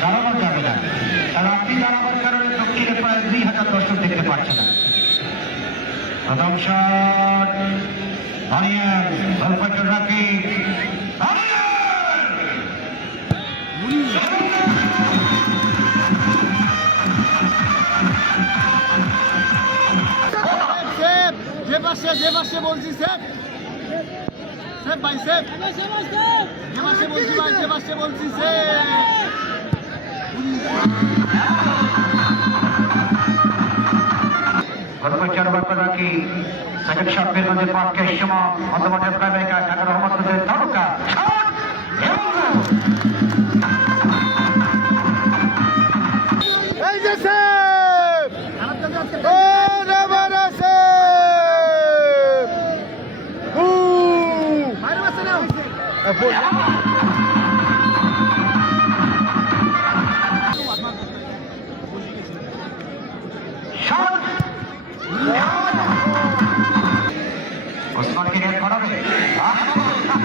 দাঁড়ানো যাবে না কারণ আপনি দাঁড়াবার কারণে দক্ষিণে প্রায় দুই হাজার দর্শক দেখতে পাচ্ছে না প্রথম শট অনিয়ন গল্পটা রাখি যে পাশে যে পাশে বলছি ভাই সেফ যে পাশে বলছি ভাই যে পাশে বলছি সেফ গল্পচার গল্প রাখি সেকেন্ড শট বের মধ্যে পাঁচকে সময় অন্তর্মাঠের প্রেমিকা ঢাকা রহমত তারকা শট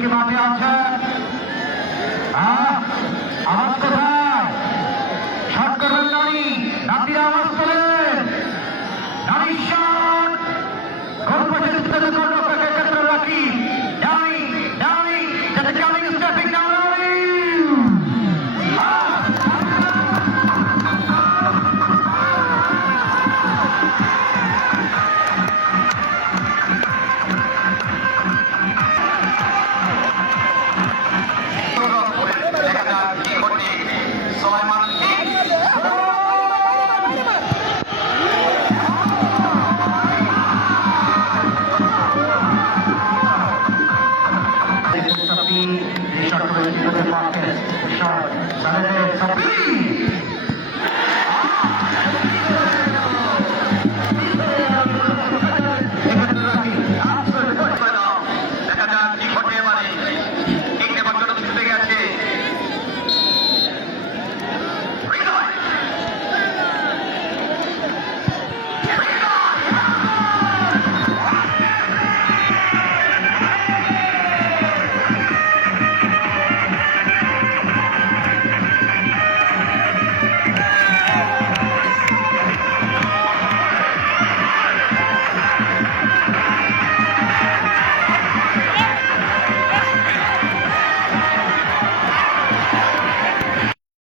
কি মাঠে আছে। আমার কথা